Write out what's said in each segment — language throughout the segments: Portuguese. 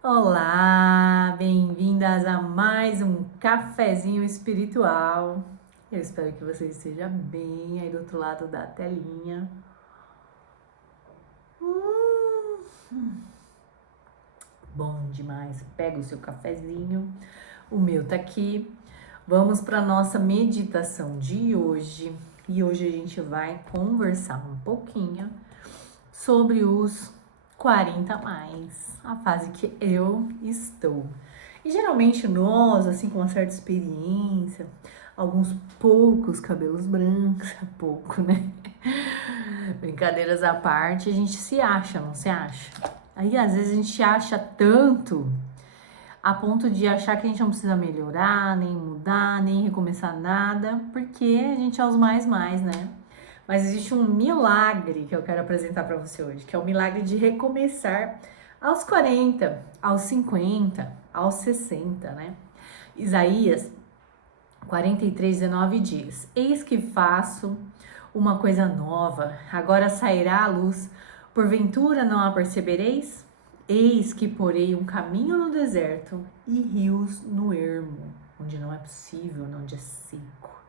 Olá, bem-vindas a mais um cafezinho espiritual. Eu espero que você esteja bem aí do outro lado da telinha. Bom demais. Pega o seu cafezinho. O meu tá aqui. Vamos para nossa meditação de hoje. E hoje a gente vai conversar um pouquinho sobre os 40 mais, a fase que eu estou. E geralmente nós, assim, com uma certa experiência, alguns poucos cabelos brancos, pouco, né? Brincadeiras à parte, a gente se acha, não se acha? Aí às vezes a gente acha tanto a ponto de achar que a gente não precisa melhorar, nem mudar, nem recomeçar nada, porque a gente é os mais, né? Mas existe um milagre que eu quero apresentar para você hoje, que é o milagre de recomeçar aos 40, aos 50, aos 60, né? Isaías 43:19 diz: Eis que faço uma coisa nova, agora sairá a luz, porventura não a percebereis? Eis que porei um caminho no deserto e rios no ermo, onde não é possível, onde é seco.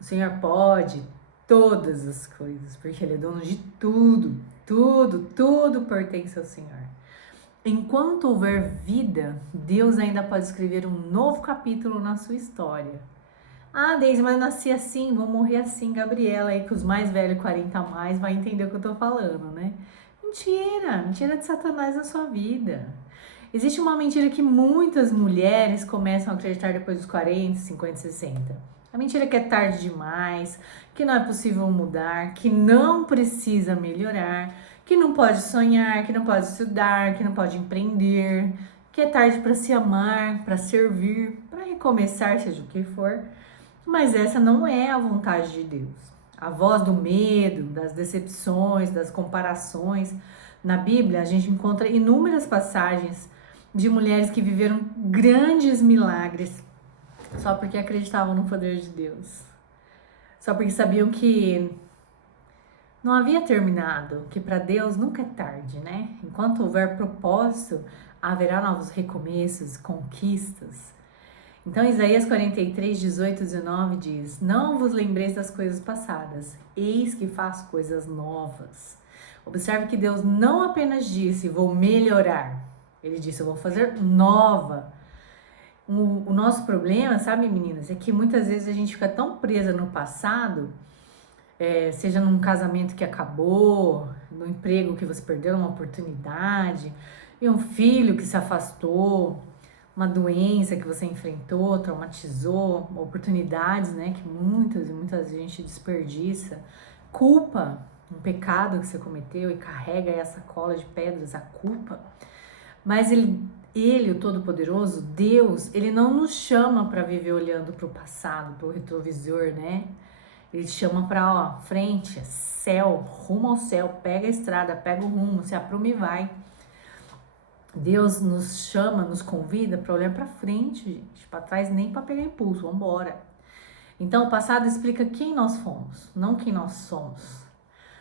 O Senhor pode todas as coisas, porque Ele é dono de tudo, tudo pertence ao Senhor. Enquanto houver vida, Deus ainda pode escrever um novo capítulo na sua história. Ah, Deise, mas eu nasci assim, vou morrer assim. Gabriela aí, que os mais velhos, 40 a mais, vai entender o que eu tô falando, né? Mentira de Satanás na sua vida. Existe uma mentira que muitas mulheres começam a acreditar depois dos 40, 50, 60. A mentira é que é tarde demais, que não é possível mudar, que não precisa melhorar, que não pode sonhar, que não pode estudar, que não pode empreender, que é tarde para se amar, para servir, para recomeçar, seja o que for. Mas essa não é a vontade de Deus. A voz do medo, das decepções, das comparações. Na Bíblia, a gente encontra inúmeras passagens de mulheres que viveram grandes milagres só porque acreditavam no poder de Deus. Só porque sabiam que não havia terminado, que para Deus nunca é tarde, né? Enquanto houver propósito, haverá novos recomeços, conquistas. Então, Isaías 43:18-19 diz: Não vos lembreis das coisas passadas, eis que faço coisas novas. Observe que Deus não apenas disse, vou melhorar, Ele disse, eu vou fazer nova. O nosso problema, sabe, meninas, é que muitas vezes a gente fica tão presa no passado, seja num casamento que acabou, no emprego que você perdeu, uma oportunidade, e um filho que se afastou, uma doença que você enfrentou, traumatizou, oportunidades, né, que muitas gente desperdiça, culpa, um pecado que você cometeu e carrega essa cola de pedras, a culpa. Mas ele, o Todo-Poderoso, Deus, ele não nos chama para viver olhando para o passado, para o retrovisor, né? Ele te chama para, ó, frente, céu, rumo ao céu, pega a estrada, pega o rumo, se apruma e vai. Deus nos chama, nos convida para olhar para frente, gente, para trás nem para pegar impulso, vamos embora. Então, o passado explica quem nós fomos, não quem nós somos.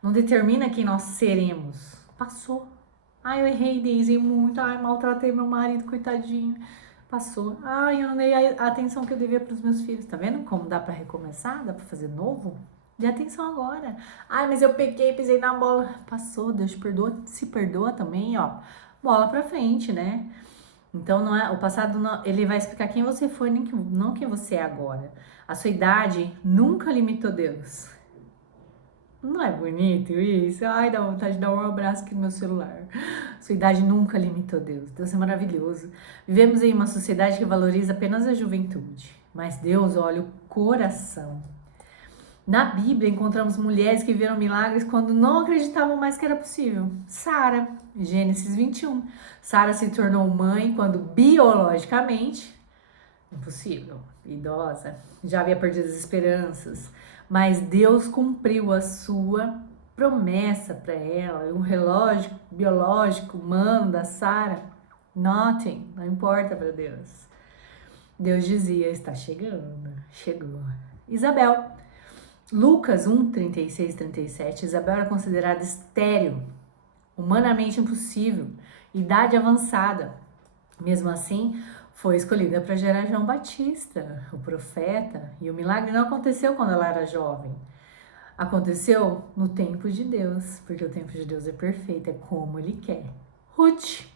Não determina quem nós seremos. Passou. Ai, eu errei, Daisy, muito. Ai, maltratei meu marido, coitadinho. Passou. Ai, eu não dei a atenção que eu devia para os meus filhos. Tá vendo como dá para recomeçar? Dá para fazer novo? Dê atenção agora. Ai, mas eu pequei, pisei na bola. Passou, Deus te perdoa, se perdoa também, ó. Bola pra frente, né? Então, não é, o passado não, ele vai explicar quem você foi, não quem você é agora. A sua idade nunca limitou Deus. Não é bonito isso? Ai, dá vontade de dar um abraço aqui no meu celular. Sua idade nunca limitou Deus. Deus é maravilhoso. Vivemos em uma sociedade que valoriza apenas a juventude, mas Deus olha o coração. Na Bíblia encontramos mulheres que viram milagres quando não acreditavam mais que era possível. Sara, Gênesis 21. Sara se tornou mãe quando biologicamente impossível, idosa, já havia perdido as esperanças, mas Deus cumpriu a sua promessa para ela. O relógio biológico humano da Sara, nothing, não importa para Deus. Deus dizia, está chegando, chegou. Isabel, Lucas 1:36-37, Isabel era considerada estéril, humanamente impossível, idade avançada. Mesmo assim, foi escolhida para gerar João Batista, o profeta, e o milagre não aconteceu quando ela era jovem. Aconteceu no tempo de Deus, porque o tempo de Deus é perfeito, é como Ele quer. Ruth.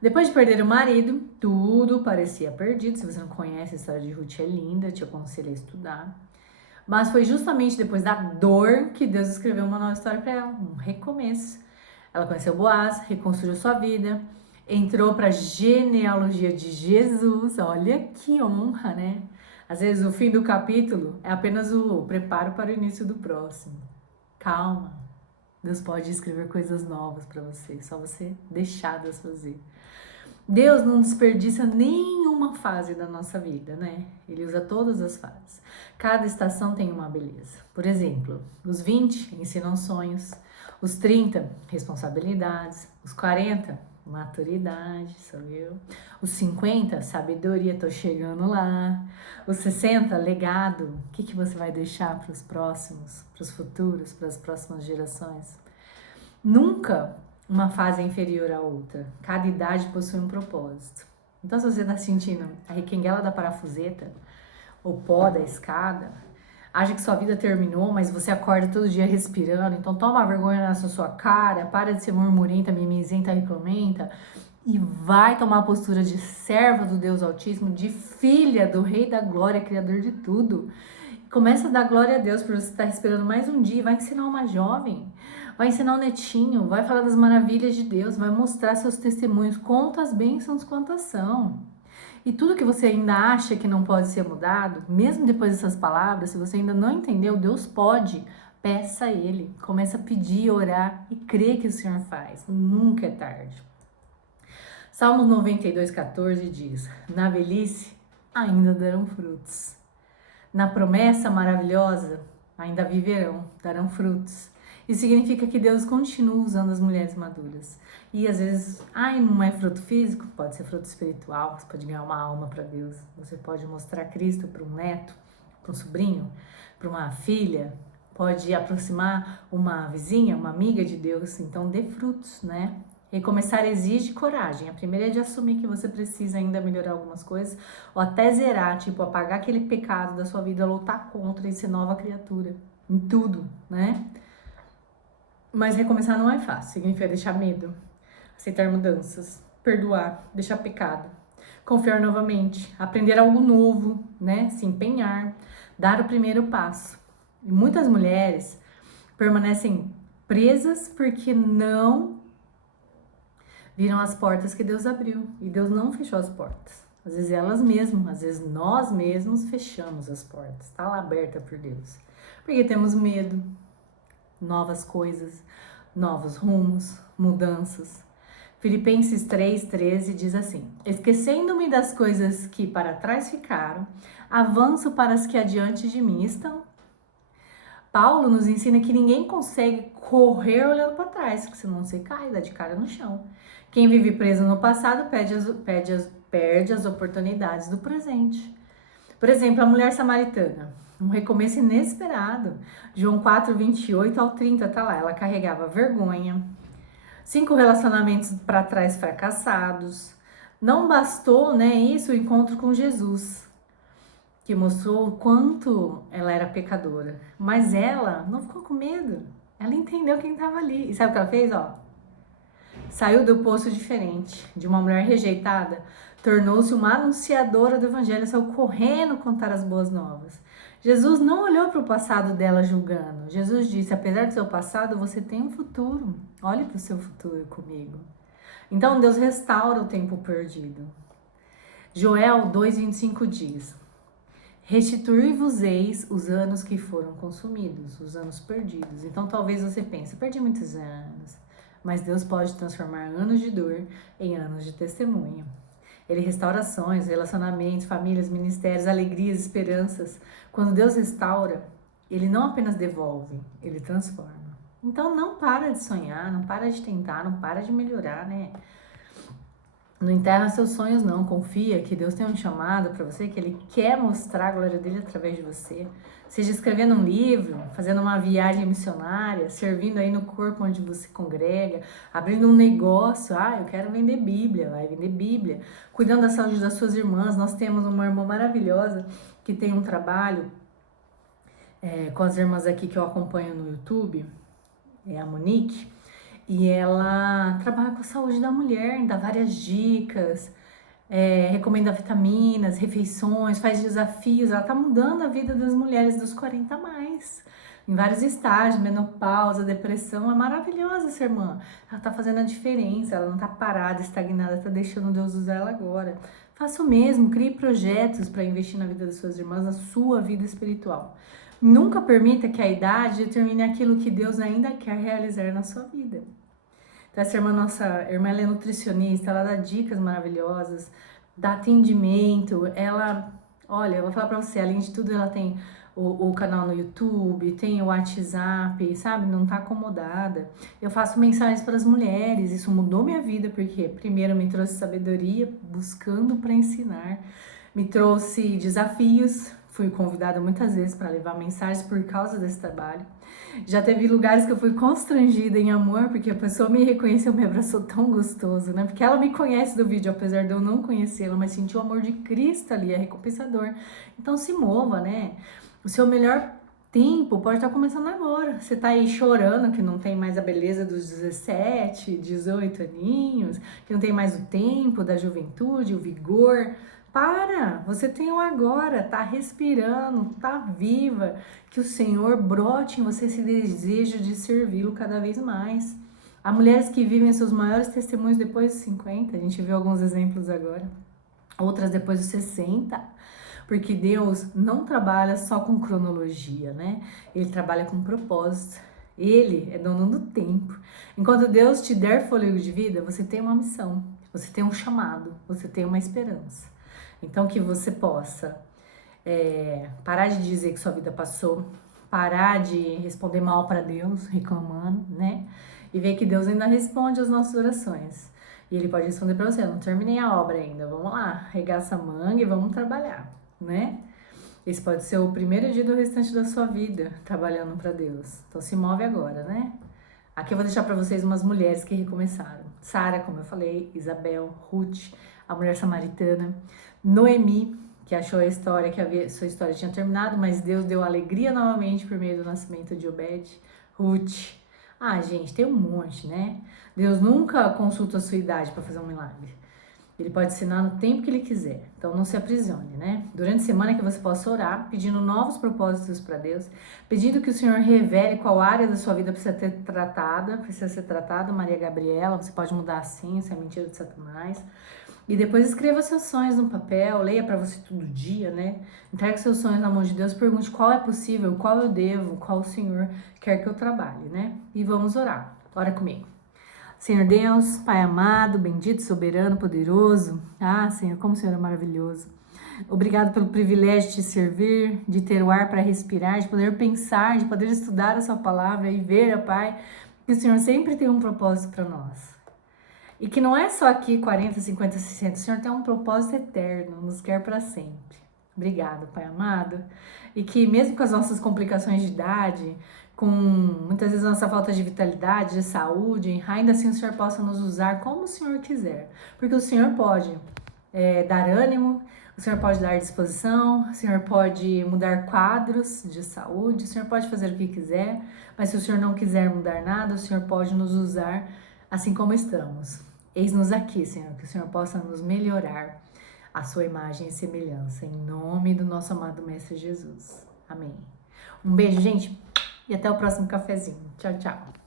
Depois de perder o marido, tudo parecia perdido. Se você não conhece a história de Ruth, é linda, te aconselho a estudar. Mas foi justamente depois da dor que Deus escreveu uma nova história para ela, um recomeço. Ela conheceu Boaz, reconstruiu sua vida, entrou para a genealogia de Jesus. Olha que honra, né? Às vezes o fim do capítulo é apenas o preparo para o início do próximo. Calma, Deus pode escrever coisas novas para você, só você deixar Deus fazer. Deus não desperdiça nenhuma fase da nossa vida, né? Ele usa todas as fases. Cada estação tem uma beleza. Por exemplo, os 20 ensinam sonhos, os 30, responsabilidades, os 40, maturidade, sou eu. Os 50, sabedoria, tô chegando lá. Os 60, legado. O que você vai deixar para os próximos, para os futuros, para as próximas gerações? Nunca uma fase é inferior à outra. Cada idade possui um propósito. Então, se você está sentindo a requenguela da parafuseta, o pó da escada, acha que sua vida terminou, mas você acorda todo dia respirando, então toma vergonha nessa sua cara, para de ser murmurenta, mimizenta, reclamenta, e vai tomar a postura de serva do Deus Altíssimo, de filha do Rei da Glória, Criador de tudo. Começa a dar glória a Deus por você estar respirando mais um dia, vai ensinar uma jovem, vai ensinar um netinho, vai falar das maravilhas de Deus, vai mostrar seus testemunhos, conta as bênçãos quantas são. E tudo que você ainda acha que não pode ser mudado, mesmo depois dessas palavras, se você ainda não entendeu, Deus pode. Peça a Ele, começa a pedir, orar e crer que o Senhor faz. Nunca é tarde. Salmos 92:14 diz: na velhice ainda darão frutos. Na promessa maravilhosa ainda viverão, darão frutos. Isso significa que Deus continua usando as mulheres maduras. E às vezes, não é fruto físico, pode ser fruto espiritual, você pode ganhar uma alma para Deus. Você pode mostrar Cristo para um neto, para um sobrinho, para uma filha, pode aproximar uma vizinha, uma amiga de Deus. Então dê frutos, né? Recomeçar exige coragem. A primeira é de assumir que você precisa ainda melhorar algumas coisas, ou até zerar, tipo, apagar aquele pecado da sua vida, lutar contra e ser nova criatura. Em tudo, né? Mas recomeçar não é fácil, significa deixar medo, aceitar mudanças, perdoar, deixar pecado, confiar novamente, aprender algo novo, né? Se empenhar, dar o primeiro passo. E muitas mulheres permanecem presas porque não viram as portas que Deus abriu e Deus não fechou as portas. Às vezes elas mesmas, às vezes nós mesmos fechamos as portas, tá lá aberta por Deus. Porque temos medo, novas coisas, novos rumos, mudanças. Filipenses 3:13 diz assim: esquecendo-me das coisas que para trás ficaram, avanço para as que adiante de mim estão. Paulo nos ensina que ninguém consegue correr olhando para trás, porque senão você cai, dá de cara no chão. Quem vive preso no passado perde as oportunidades do presente. Por exemplo, a mulher samaritana, um recomeço inesperado. João 4:28-30 tá lá. Ela carregava vergonha, 5 relacionamentos para trás fracassados. Não bastou, né, isso, o encontro com Jesus, que mostrou o quanto ela era pecadora. Mas ela não ficou com medo. Ela entendeu quem estava ali. E sabe o que ela fez? Saiu do poço diferente. De uma mulher rejeitada, tornou-se uma anunciadora do evangelho. Saiu correndo contar as boas novas. Jesus não olhou para o passado dela julgando. Jesus disse: apesar do seu passado, você tem um futuro. Olhe para o seu futuro comigo. Então Deus restaura o tempo perdido. Joel 2:25 diz: restituir-vos-eis os anos que foram consumidos, os anos perdidos. Então talvez você pense: perdi muitos anos. Mas Deus pode transformar anos de dor em anos de testemunho. Ele restaura sonhos, relacionamentos, famílias, ministérios, alegrias, esperanças. Quando Deus restaura, Ele não apenas devolve, Ele transforma. Então não para de sonhar, não para de tentar, não para de melhorar, né? Não enterra seus sonhos, não. Confia que Deus tem um chamado para você, que Ele quer mostrar a glória dele através de você. Seja escrevendo um livro, fazendo uma viagem missionária, servindo aí no corpo onde você congrega, abrindo um negócio. Ah, eu quero vender Bíblia, vai vender Bíblia. Cuidando da saúde das suas irmãs. Nós temos uma irmã maravilhosa que tem um trabalho com as irmãs aqui que eu acompanho no YouTube, é a Monique. E ela trabalha com a saúde da mulher, dá várias dicas, recomenda vitaminas, refeições, faz desafios. Ela tá mudando a vida das mulheres dos 40 a mais, em vários estágios, menopausa, depressão. É maravilhosa essa irmã. Ela tá fazendo a diferença, ela não tá parada, estagnada, tá deixando Deus usar ela agora. Faça o mesmo, crie projetos para investir na vida das suas irmãs, na sua vida espiritual. Nunca permita que a idade determine aquilo que Deus ainda quer realizar na sua vida. Então, essa irmã, nossa irmã, ela é nutricionista, ela dá dicas maravilhosas, dá atendimento, ela, olha, eu vou falar pra você, além de tudo, ela tem o canal no YouTube, tem o WhatsApp, sabe? Não tá acomodada. Eu faço mensagens para as mulheres, isso mudou minha vida, porque primeiro me trouxe sabedoria, buscando para ensinar, me trouxe desafios. Fui convidada muitas vezes para levar mensagens por causa desse trabalho. Já teve lugares que eu fui constrangida em amor, porque a pessoa me reconheceu, me abraçou tão gostoso, né? Porque ela me conhece do vídeo, apesar de eu não conhecê-la, mas senti o amor de Cristo ali, é recompensador. Então se mova, né? O seu melhor tempo pode estar começando agora. Você tá aí chorando que não tem mais a beleza dos 17, 18 aninhos, que não tem mais o tempo da juventude, o vigor. Para, você tem o agora, tá respirando, tá viva, que o Senhor brote em você esse desejo de servi-lo cada vez mais. Há mulheres que vivem seus maiores testemunhos depois dos 50, a gente viu alguns exemplos agora, outras depois dos 60, porque Deus não trabalha só com cronologia, né? Ele trabalha com propósito. Ele é dono do tempo. Enquanto Deus te der fôlego de vida, você tem uma missão, você tem um chamado, você tem uma esperança. Então, que você possa parar de dizer que sua vida passou, parar de responder mal para Deus, reclamando, né? E ver que Deus ainda responde às nossas orações. E Ele pode responder para você: eu não terminei a obra ainda, vamos lá, regaça a manga e vamos trabalhar, né? Esse pode ser o primeiro dia do restante da sua vida, trabalhando para Deus. Então, se move agora, né? Aqui eu vou deixar para vocês umas mulheres que recomeçaram. Sara, como eu falei, Isabel, Ruth, a mulher samaritana, Noemi, que achou a história, que sua história tinha terminado, mas Deus deu alegria novamente por meio do nascimento de Obed, Ruth. Ah, gente, tem um monte, né? Deus nunca consulta a sua idade para fazer um milagre. Ele pode ensinar no tempo que Ele quiser. Então não se aprisione, né? Durante a semana que você possa orar, pedindo novos propósitos para Deus, pedindo que o Senhor revele qual área da sua vida precisa ser tratada, Maria Gabriela, você pode mudar assim, isso é mentira de Satanás. E depois escreva seus sonhos no papel, leia para você todo dia, né? Entregue seus sonhos na mão de Deus, pergunte qual é possível, qual eu devo, qual o Senhor quer que eu trabalhe, né? E vamos orar. Ora comigo. Senhor Deus, Pai amado, bendito, soberano, poderoso. Ah, Senhor, como o Senhor é maravilhoso. Obrigado pelo privilégio de te servir, de ter o ar para respirar, de poder pensar, de poder estudar a sua palavra e ver, Pai, que o Senhor sempre tem um propósito para nós. E que não é só aqui 40, 50, 60, o Senhor tem um propósito eterno, nos quer para sempre. Obrigado, Pai amado. E que mesmo com as nossas complicações de idade, com muitas vezes nossa falta de vitalidade, de saúde, ainda assim o Senhor possa nos usar como o Senhor quiser. Porque o Senhor pode dar ânimo, o Senhor pode dar disposição, o Senhor pode mudar quadros de saúde, o Senhor pode fazer o que quiser, mas se o Senhor não quiser mudar nada, o Senhor pode nos usar assim como estamos. Eis-nos aqui, Senhor, que o Senhor possa nos melhorar a sua imagem e semelhança, em nome do nosso amado Mestre Jesus. Amém. Um beijo, gente, e até o próximo cafezinho. Tchau, tchau.